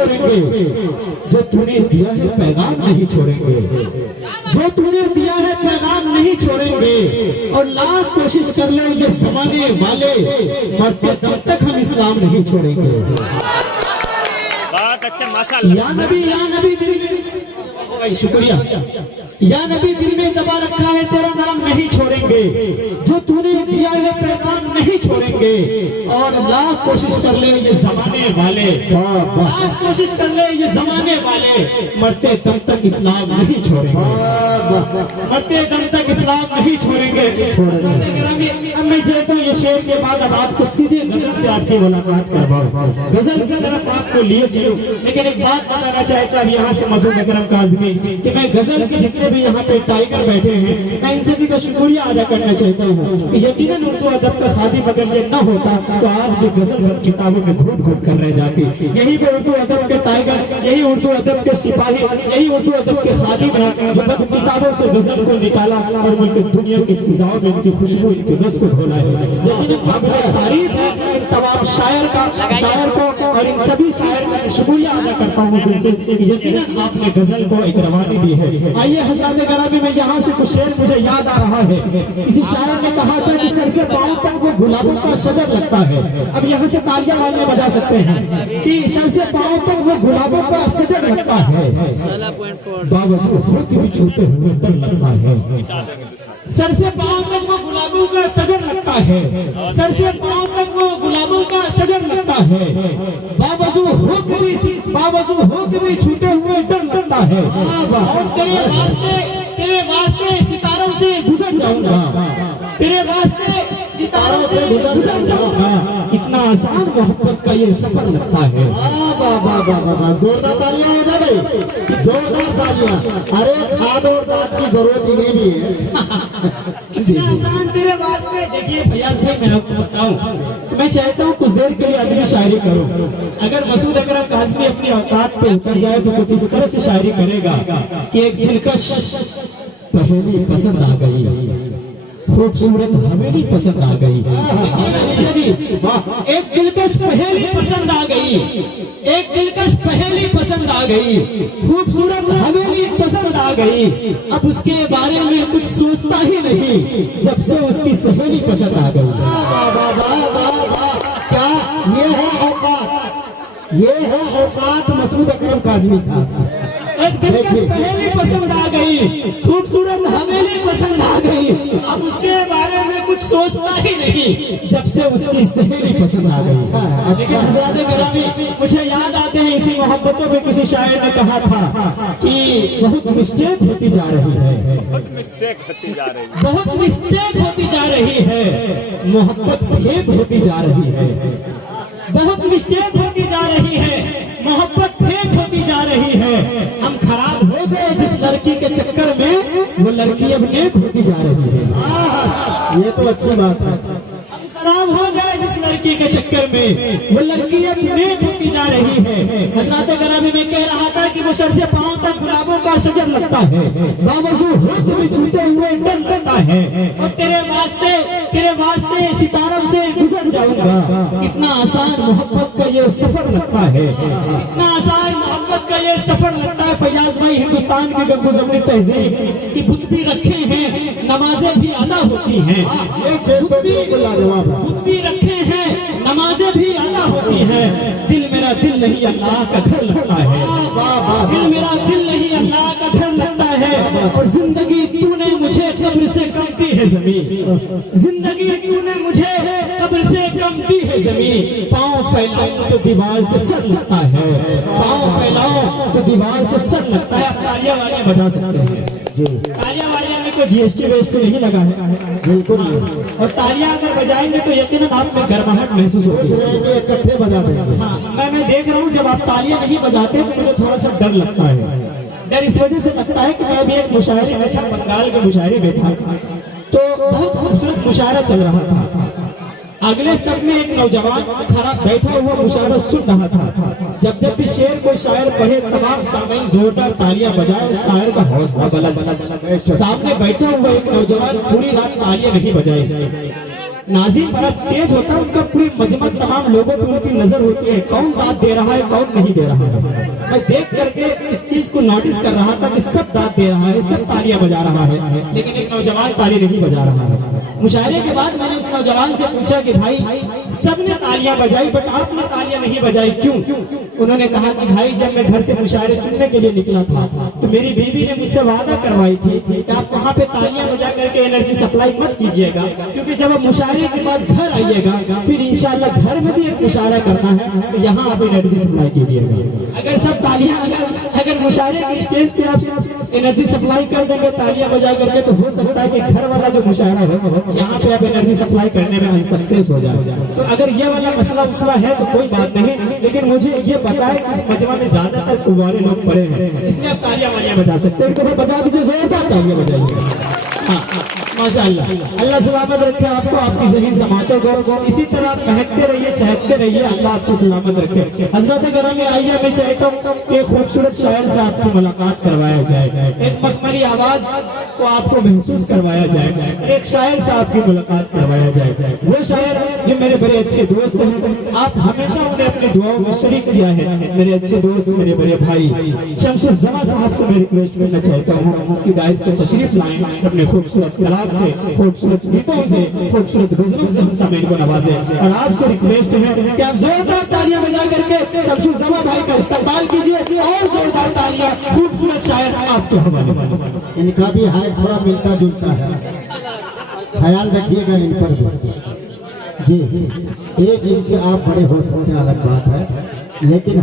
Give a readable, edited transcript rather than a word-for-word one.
छोड़ेंगे, जो तूने दिया है पैगाम नहीं छोड़ेंगे, जो तूने दिया है पैगाम नहीं छोड़ेंगे। और लाख कोशिश कर ले ये जमाने वाले, मरते दम तक हम इस्लाम नहीं छोड़ेंगे। बहुत अच्छे माशाल्लाह। या नबी दिल में, शुक्रिया, या नबी दिल में दबा रखा है तेरा नाम नहीं छोड़ेंगे, जो तूने दिया है पैगाम नहीं छोड़ेंगे। और लाख कोशिश कर ले ये जमाने वाले, लाख कोशिश कर ले ये जमाने वाले, मरते दम तक इस्लाम नहीं छोड़ेंगे, मरते दम तक इस्लाम नहीं छोड़ेंगे। अब मैं चाहता हूँ ये शेर के बाद अब आपको सीधे गजल से आपकी मुलाकात करवाऊं, गजल की तरफ आपको लिए चलूं। लेकिन एक बात बताना चाहता हूँ यहाँ से मसूद अकरम काज़मी कि मैं गजल के जितने भी यहाँ पे टाइगर बैठे हैं, मैं इन सभी का शुक्रिया अदा करना चाहता हूँ कि यकीनन उर्दू अदब का खादिम अगर ये न होता तो आज भी गजल भर किताबों में घूट घूट कर रह जाती। यही पे उर्दू अदब के टाइगर, यही उर्दू अदब के सिपाही, यही उर्दू अदब के खादिम है जो बद किताबों से गजल को निकाला और मुल्क दुनिया की फिजाओं में इनकी खुशबू, इनकी रस को घोला है। यकीनन तारीफ है इन तमाम शायर का, शायर को और इन सभी शायर का शुक्रिया अदा करता हूँ दिल से। यकीनन आपने गजल को एक रवानी दी है। आइए हज़रात ग्रामी में यहाँ से कुछ शेर मुझे याद आ रहा है। किसी शायर ने कहा था कि सर से पांव तक वो गुलाबों का शजर लगता है। अब यहाँ से तालियां वाले बजा सकते हैं कि सर से पांव तक वो गुलाबों का शजर लगता है, बावजूद होठ भी छूते हुए डर लगता है। सर से पांव तक वो गुलाबों का शजर लगता है, सर से पांव तक वो गुलाबों का शजर लगता है, बावजूद होठ भी छूते हुए डर लगता है। और तेरे वास्ते सितारों से गुजर जाऊंगा, तेरे वास्ते सितारों से गुजर जाऊंगा। कितना आसान मोहब्बत का ये सफर लगता है। जोरदार तालियां हो जाए भाई, जोरदार तालियां। अरे खाद और दाद की जरूरत ही नहीं भी है। कितना आसान तेरे वास्ते। देखिए फयाज भाई, मैं आपको बताऊं, मैं चाहता हूँ कुछ देर के लिए अदबी शायरी करूं। अगर मसूद अकरम काज़मी अपनी औकात पे उतर जाए तो कुछ इस तरह से शायरी करेगा कि एक दिलकश पहेली पसंद आ गई, खूबसूरत हवेली पसंद आ गई, एक दिलकश पहेली पसंद आ गई, एक दिलकश पहेली पसंद आ गई, खूबसूरत हवेली पसंद आ गई। अब उसके बारे में कुछ सोचता ही नहीं जब से उसकी सहेली पसंद आ गई। क्या ये है औकात, ये है औकात मसूद अकरम काज़मी साहब। एक दिलकश पहेली पसंद आ गई, खूबसूरत हवेली पसंद आ गई, अब उसके बारे में कुछ सोचता ही नहीं जब से उसकी सहेली पसंद आ गई। लेकिन हज़रात गिरामी, मुझे याद आते हैं इसी मोहब्बतों में किसी शायर ने कहा था कि बहुत मिस्टेक होती जा रही है, बहुत मिस्टेक होती जा रही है, बहुत मिस्टेक होती जा रही है, मोहब्बत फेक होती जा रही है, बहुत मिस्टेक होती जा रही है, मोहब्बत फेक होती जा रही है। हम खराब हो गए जिस लड़की के चक्कर में, वो लड़की अब नेक होती जा रही है। ये तो अच्छी बात है। हम खराब हो गए जिस लड़की के चक्कर में, वो लड़की अब नेक होती जा रही है। हज़रात ग्रामी में कह रहा था कि वो सर से पांव तक गुलाबों का शजर लगता है, बावजूद होठ भी छूते हुए डर लगता है। और तेरे वास्ते सितारों से गुजर जाऊंगा। कितना आसान मोहब्बत का ये सफर लगता है, कितना आसान मोहब्बत का ये सफर लगता है। फयाज भाई, हिंदुस्तान की गंगो ज़मीनी तहजीब की बुत भी रखे हैं, नमाजें भी अदा होती हैं, बुत भी रखे हैं, नमाजें भी अदा होती हैं। दिल मेरा दिल नहीं अल्लाह का घर लगता है, दिल मेरा दिल नहीं अल्लाह का घर लगता है। और जिंदगी तूने मुझे कब्र से कम दी है ज़मीन, जिंदगी तूने मुझे कब्र से कम दी है ज़मीन। पाँव फैलाओ तो दीवार से सर लगता है, पाँव फैलाओ तो दीवार से सर लगता है। आप तालियां वालियां बजा सकते हैं, तालियां वालियां में कोई जीएसटी वेस्ट नहीं लगा है, बिल्कुल। और तालियां अगर बजाएंगे तो यकीनन आप में गर्माहट महसूस होगी। इकट्ठे बजा देंगे। हाँ, मैं देख रहा हूँ जब आप तालियां नहीं बजाते तो मुझे थोड़ा सा डर लगता है। डर इस वजह से लगता है कि मैं अभी एक मुशायरे में था, बंगाल के मुशायरे में था, तो बहुत खूबसूरत मुशायरा चल रहा था। अगले सब में एक नौजवान खड़ा बैठा हुआ मुशायरा सुन रहा था। जब भी शेर कोई शायर पढ़े तमाम सामईन जोरदार तालियां बजाए, शायर का हौसला बुलंद। सामने बैठा हुआ एक नौजवान पूरी रात तालियां नहीं बजाए, नाज़िम बड़ा तेज होता है, उनका पूरी मजमत तमाम लोगों पर उनकी नजर होती है, कौन दाद दे रहा है कौन नहीं दे रहा है। मैं देख करके इस चीज को नोटिस कर रहा था कि सब दाद दे रहा है, सब तालियां बजा रहा है, लेकिन एक नौजवान ताली नहीं बजा रहा है। मुशायरे के बाद मैंने उस नौजवान से पूछा कि भाई सबने तालियां बजाई बट आपने तालियां नहीं बजाई क्यों? उन्होंने कहा कि भाई जब मैं घर से मुशायरे सुनने के लिए निकला था तो मेरी बीवी ने मुझसे वादा करवाई थी कि आप वहाँ पे तालियां बजा करके एनर्जी सप्लाई मत कीजिएगा, क्योंकि जब आप मुशायरे के बाद घर आइएगा फिर इंशाल्लाह घर में भी एक मुशायरा करना है तो यहाँ आप एनर्जी सप्लाई कीजिएगा। अगर सब तालियां अगर मुशायरे के स्टेज पे आप एनर्जी सप्लाई कर देंगे तालियां बजा करके, तो हो सकता है कि घर वाला जो मुशायरा है यहाँ पे आप एनर्जी सप्लाई करने में अनसक्सेस हो जाए। तो अगर ये वाला मसला उसला है तो कोई बात नहीं, लेकिन मुझे ये पता है कि इस मजमा में ज्यादातर कुंवारे लोग पड़े हैं, इसलिए आप तालियां वालियां बजा सकते हैं। तो बजा दीजिए, जोरदार तालियां बजाइए। हाँ माशाअल्लाह, अल्लाह सलामत रखे आपको, आपकी ज़मीन समाते को इसी तरह महकते रहिए, चहकते रहिए, अल्लाह आपको सलामत रखे। हजरत गरामी आइए, मैं चाहता हूँ एक खूबसूरत शायर से आपको मुलाकात करवाया जाए, एक मखमली आवाज को आपको महसूस करवाया जाए, एक शायर से आपकी मुलाकात करवाया जाए। वो शायर जो मेरे बड़े अच्छे दोस्त हैं, आप हमेशा उन्हें अपनी दुआओं में शरीक किया है। मेरे अच्छे दोस्त, मेरे बड़े भाई शमसुज़्ज़मा साहब से मैं रिक्वेस्ट करना चाहता हूँ कि गाइस को तशरीफ लाएं, अपने खूबसूरत कलाम से, खूबसूरत गीतों से, खूबसूरत गजलों से हम सभी को नवाजे। और आपसे रिक्वेस्ट है कि आप जोरदार तालियां बजा करके शमसुज़्ज़मा भाई का इस्तकबाल कीजिए, और जोरदार तालियां खूबसूरत शायर आपके हवाले। इनका भी हाइट थोड़ा मिलता जुलता है, ख्याल रखिएगा इन पर भी। जी 1 इंच आप बड़े हो सकते हैं, अलग बात है, लेकिन